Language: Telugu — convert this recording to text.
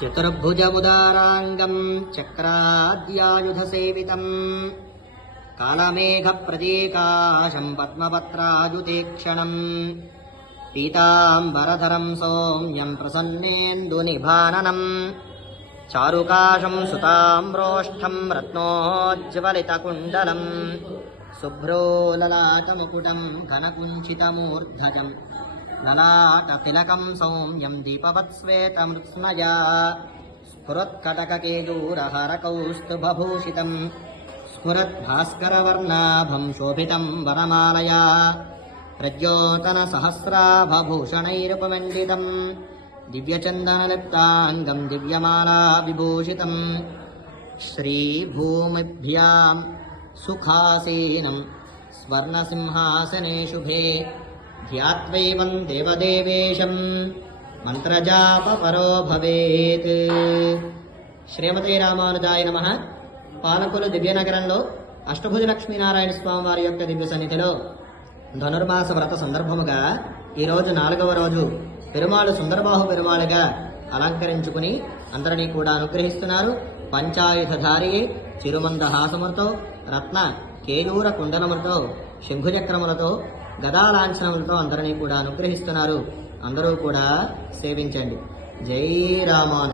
చతుర్భుజముదారాంగం చక్రాద్యాయుధసేవితం కాళమేఘప్రతీకాశం పద్మపత్రాయుతేక్షణం పీతాంబరధరం సౌమ్యం ప్రసన్నేందునిభాననం చారుకాశం సుతామ్రోష్ఠం రత్నోజ్వలితకుండలం శుభ్రోలలాటముకుటం ఘనకుంచితమూర్ధజం లలాటతిలకం సౌమ్యం దీపవత్శ్వేతమృత్స్నయా స్ఫురత్కటకకేయూరహరకౌస్తుభభూషితం స్ఫురద్భాస్కరవర్ణాభం శోభితం వనమాలయా ప్రద్యోతనసహస్రాభభూషణైరుపమండితం దివ్యచందనలిప్తాంగం దివ్యమాలా విభూషితం శ్రీభూమిభ్యాం సుఖాసీనం స్వర్ణసింహాసనే శుభే ధ్యాత్వైవం దేవదేవేశం మంత్రజాపపరో భవేత్. శ్రీమతే రామానుజాయ నమః. పాలకులు దివ్యనగరంలో అష్టభుజ లక్ష్మీనారాయణ స్వామి వారి యొక్క దివ్య సన్నిధిలో ధనుర్మాస వ్రత సందర్భముగా ఈరోజు 4వ రోజు పెరుమాళు సుందరబాహు పెరుమాళుగా అలంకరించుకుని అందరినీ కూడా అనుగ్రహిస్తున్నారు. పంచాయుధధారి చిరుమందహాసములతో రత్న కేయూర కుండలములతో శంఖుచక్రములతో గదాలాంఛనములతో అందరినీ కూడా అనుగ్రహిస్తున్నారు. అందరూ కూడా సేవించండి. జై రామాను.